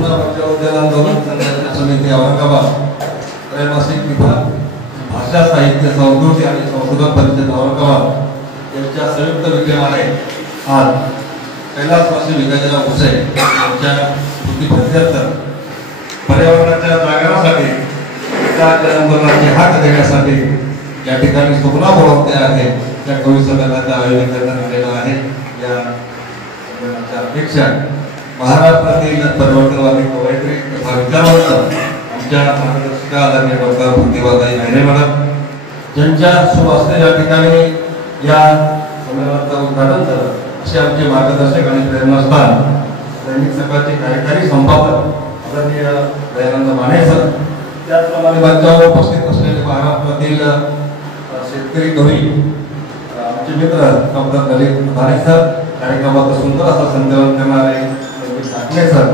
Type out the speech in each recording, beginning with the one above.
पूर्ण वंशवर्धन आंदोलन संघटना समिती औरंगाबाद, त्रैमासिक विभाग भाषा साहित्य संस्कृती आणि संशोधन परिषद औरंगाबाद यांच्या संयुक्त विद्यमाने आज कैलासवासी विकासराव भुसे यांच्या स्मृतिप्रीत्यर्थ पर्यावरणाच्या जागरणासाठी आंदोलनाची हाक देण्यासाठी या ठिकाणी सुगना बोलवते आहे त्या कवी संमेलनाचं आयोजन करण्यात आलेलं आहे। या संमेलनाच्या अध्यक्षा महाराष्ट्रातील परिवर्तनवादी कवयित्री तथा विचारवंत आमच्या मार्गदर्शिका आदरणीय डॉक्टर प्रतिभाताई नायरे मॅडम, ज्यांच्या शुभ हस्ते या ठिकाणी या संमेलनाचं उद्घाटन झालं, असे आमचे मार्गदर्शक आणि प्रेरणास्थान दैनिक सकाळचे कार्यकारी संपादक आदरणीय दयानंद माने सर, त्याचप्रमाणे मंचावर उपस्थित असलेले महाराष्ट्रातील शेतकरी कवी आमचे मित्र डॉक्टर ललित धाने सर, कार्यक्रमाचं सुंदर असं संचालन करणारे ठाकरे सर,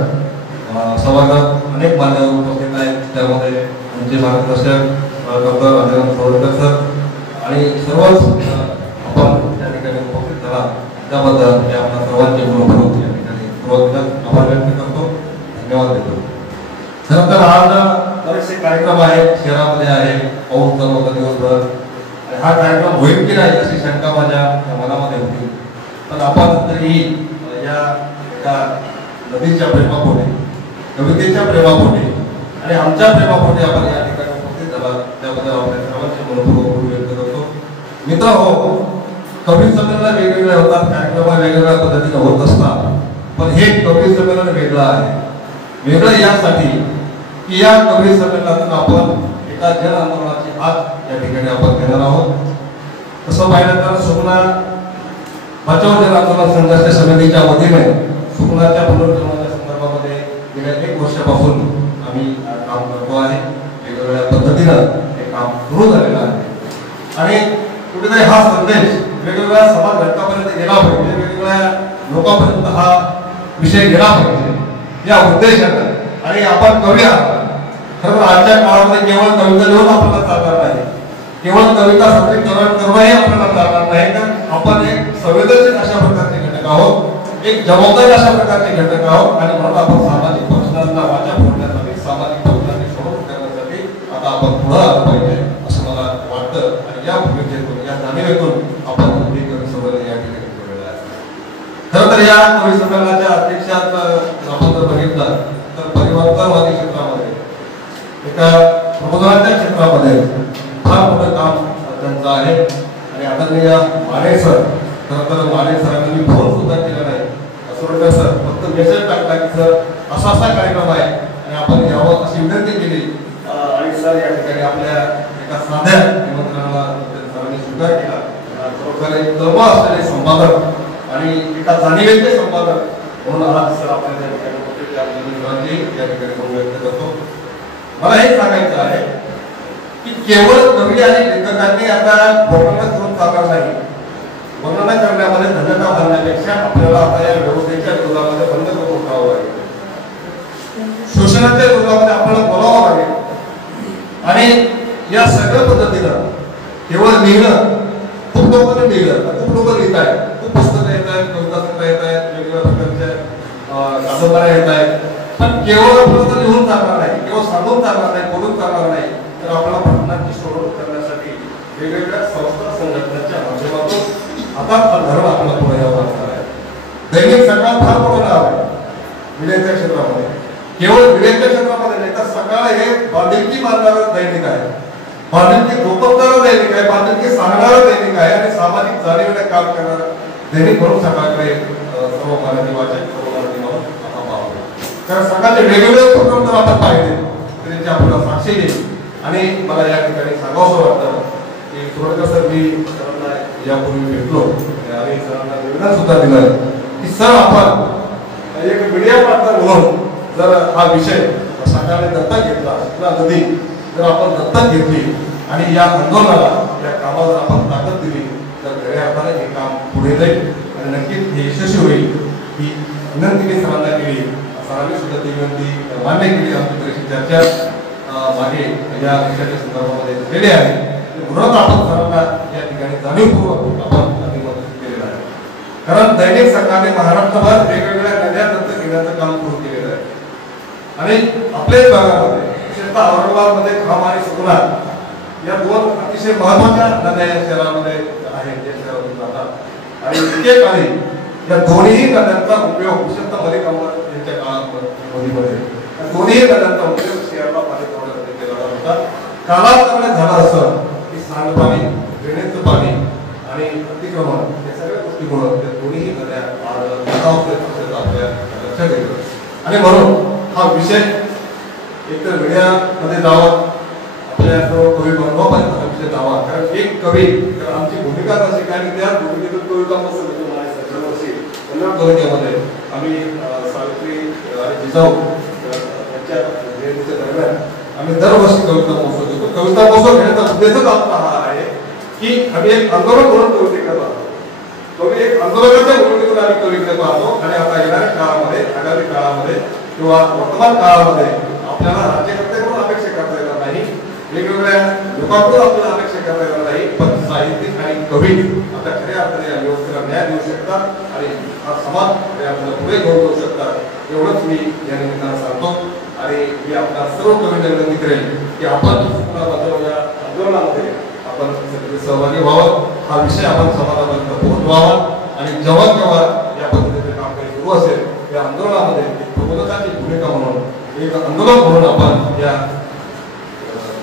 सभागृहात अनेक मान्यवर उपस्थित आहेत, त्यामध्ये आमचे मार्गदर्शक डॉक्टर अनिल थोरकर सर आणि सर्वच आपण त्या ठिकाणी उपस्थित झाला त्याबद्दल मी आपल्या सर्वांचे मनपूर्वक या ठिकाणी पूर्वक आभार व्यक्त करतो, धन्यवाद देतो। खरं तर आज बरेचसे कार्यक्रम आहेत, शहरामध्ये आहे, पाऊस चालू होता दिवसभर आणि हा कार्यक्रम होईल की नाही अशी शंका माझ्या मनामध्ये होती, पण आपण तरीही या एका नदीच्या प्रेमापोटी, कवितेच्या प्रेमापोटी आणि आमच्या प्रेमापोटी आपण या ठिकाणी उपस्थित झाला त्याबद्दल आपल्या सर्वांचे मनपूर्वक व्यक्त करतो। मित्र हो, कवी संमेलन वेगवेगळे होतात, कार्यक्रम वेगवेगळ्या पद्धतीने होत असतात, पण हे कवी संमेलन वेगळं आहे। वेगळं यासाठी की या कवी संमेलनातून आपण एका जन आंदोलनाची हात या ठिकाणी आपण घेणार आहोत। तसं पाहिलं तर सुगना बचाव जन आंदोलन संघर्ष समितीच्या वतीने सुगनाच्या पुनर्जन्माच्या संदर्भामध्ये गेल्या 1 वर्षापासून आम्ही काम करतो आहे। वेगवेगळ्या पद्धतीनं हे काम सुरू झालेलं आहे आणि कुठेतरी हा संदेश वेगवेगळ्या समाज घटकापर्यंत गेला पाहिजे, वेगवेगळ्या लोकांपर्यंत हा विषय गेला पाहिजे या उद्देशाने। आणि आपण कवी आहात, खरं आजच्या काळामध्ये केवळ कविता लिहून आपल्याला चालणार नाही, केवळ कविता सादरीकरण करूनही आपल्याला चालणार नाही, तर आपण एक संवेदनशील अशा प्रकारचे घटक आहोत, एक जबाबदारी अशा प्रकारचे घटक आहोत आणि म्हणून आपण सामाजिक प्रश्नांना वाचा फोडण्यासाठी, सामाजिक प्रश्नांची सोडवणूक करण्यासाठी आता आपण पुढे आलं पाहिजे असं मला वाटतं आणि या भूमिकेतून, या जाणीवेतून आपण हे कवी संमेलन या ठिकाणी केलेलं आहे। खरं तर या कवी संमेलनाच्या अध्यक्षात आपण जर बघितलं तर परिवर्तनवादी क्षेत्रामध्ये, एका प्रबोधनाच्या क्षेत्रामध्ये फार मोठं काम त्यांचं आहे आणि आदरणीय माने सर, खरं तर माने सरांनी फोन सुद्धा केला नाही, असं सर फक्त मेसेज टाकला की सर असा असा कार्यक्रम आहे आणि आपण यावं अशी विनंती केली आणि सर या ठिकाणी आपल्या एका साध्या निमंत्रणाला सरांनी स्वीकार केला। खरोखर एक तळमळ असलेले संपादक आणि एका जाणीवेचे संपादक म्हणून आज सर आपल्या या ठिकाणी व्यक्त करतो। मला हे सांगायचं आहे की केवळ कवी आणि लेखकांनी आता वर्णन करून चालणार नाही, वर्णन करण्यामध्ये धन्यता घालण्यापेक्षा आपल्याला आता या व्यवस्थेच्या विरोधामध्ये बंद करून उठावं लागेल, शोषणाच्या विरोधामध्ये आपल्याला बोलावं लागेल आणि या सगळ्या पद्धतीनं केवळ लिहिणं, खूप लोकांनी लिहिलं, खूप लोक लिहित आहेत, खूप पुस्तकं येत आहेत, कविता संग्रह येत आहेत, वेगवेगळ्या प्रकारच्या कादंबऱ्या येत आहेत, पण केवळ आपल्याला लिहून चालणार नाही, केवळ सांगून चालणार नाही, बोलून चालणार नाही, तर आपल्याला प्रश्नांची सोडवणूक करण्यासाठी वेगवेगळ्या संस्था संघटनांच्या माध्यमातून आता धर्म आपल्याला पुढे यावं लागणार आहे। दैनिक सकाळ फार मोठं नाव आहे विलेच्या क्षेत्रामध्ये, केवळ विलेच्या क्षेत्रामध्ये नाही तर सकाळ हे बांधिलकी मानणारं दैनिक आहे, बांधिलकी रोखवणारं दैनिक आहे, बांधिलकी सांगणारं दैनिक आहे आणि सामाजिक जाणीवेने काम करणारं दैनिक म्हणून सकाळकडे सर्व मराठी वाचक, सर्व मराठी म्हणून आता पाहतो। कारण सकाळचे वेगवेगळे उपक्रम जर आपण पाहिले तर त्याची आपल्याला साक्षी देईल आणि मला या ठिकाणी सांगावंसं वाटतं की थोडक्यात सर मी सरांना यापूर्वी भेटलो आणि सरांना निवेदन सुद्धा दिलं की सर आपण एक मीडिया पार्टनर म्हणून जर हा विषय सकाळने दत्तक घेतला किंवा नदी जर आपण दत्तक घेतली आणि या आंदोलनाला, या कामाला आपण ताकद दिली तर खऱ्या अर्थाने हे काम पुढे जाईल आणि नक्कीच हे यशस्वी होईल ही विनंती मी सरांना केली, सरांनी सुद्धा ती विनंती मान्य केली। आमची तशी चर्चा मागे या विषयाच्या संदर्भामध्ये केली आहे, म्हणून आपण सरांना या ठिकाणी जाणीवपूर्वक आपण अभिमत केलेलं आहे। कारण दैनिक सकाळने महाराष्ट्रभर वेगवेगळ्या नद्या दत्तक घेण्याचं काम सुरू केलेलं आहे आणि आपल्याच भागामध्ये विशेषतः औरंगाबादमध्ये खाम आणि सुकुना या दोन अतिशय महत्वाच्या नद्या या शहरामध्ये आहेत, या शहरातून जातात आणि एकेकाळी या दोन्ही नद्यांचा उपयोग विशेषतः मलिक यांच्या काळामध्ये या दोन्ही नद्यांचा उपयोग शहराला पाणी पुरवठ्यासाठी केला जात होता. कालांतराने झालं असं की सांडपाणी, ड्रेनेजचं पाणी आणि अतिक्रमण या सगळ्या गोष्टीमुळे त्या दोन्ही नद्या आपल्या लक्षात येतं. आणि म्हणून हा विषय एकतर मीडियामध्ये जावा, आपल्या सर्व कवी बंधवांपर्यंत हा विषय जावा. कारण एक कवी, तर आमची भूमिका अशी काय की त्या भूमिकेतून कविता मस्त दरवर्षी कन्नड कवितेमध्ये आम्ही सावित्री आणि जिजाऊ यांच्या जयंतीच्या दरम्यान आम्ही दरवर्षी कविता महोत्सव घेतो. कविता महोत्सव घेण्याचा उद्देशच आमचा हा आहे की आम्ही एक आंदोलन म्हणून कवितेकडे पाहतो. कवी एक आंदोलनाच्या भूमिकेतून आम्ही कवितेकडे पाहतो आणि आता येणाऱ्या काळामध्ये, आगामी काळामध्ये किंवा वर्तमान काळामध्ये आपल्याला राज्यकर्त्याकडून अपेक्षा करता येणार नाही, वेगवेगळ्या लोकांकडून आपल्याला अपेक्षा करता येणार नाही, पण साहित्यिक आणि कवी आपल्या खऱ्या अर्थाने या व्यवस्थेला न्याय देऊ शकतात आणि हा समाज आपल्याला पुढे घेऊन जाऊ शकतात. एवढंच मी या निमित्तानं सांगतो आणि मी आपल्या सर्व कवींना विनंती करेन की आपण या आंदोलनामध्ये आपण सगळे सहभागी व्हावं, हा विषय आपण समाजापर्यंत पोहोचवावा आणि जेव्हा केव्हा या पद्धतीचे कामकाज सुरू असेल या आंदोलनामध्ये प्रबोधकाची भूमिका म्हणून एक आंदोलन म्हणून आपण या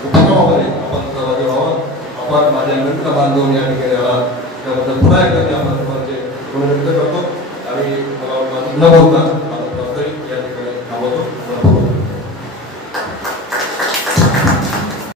उपक्रमामध्ये आपण सहभागी व्हावं. आपण माझ्या मित्र बांधून या ठिकाणी आला त्याबद्दल पुन्हा एकदा मी आपण सर्वांचे गुण व्यक्त करतो आणि मला न बोलता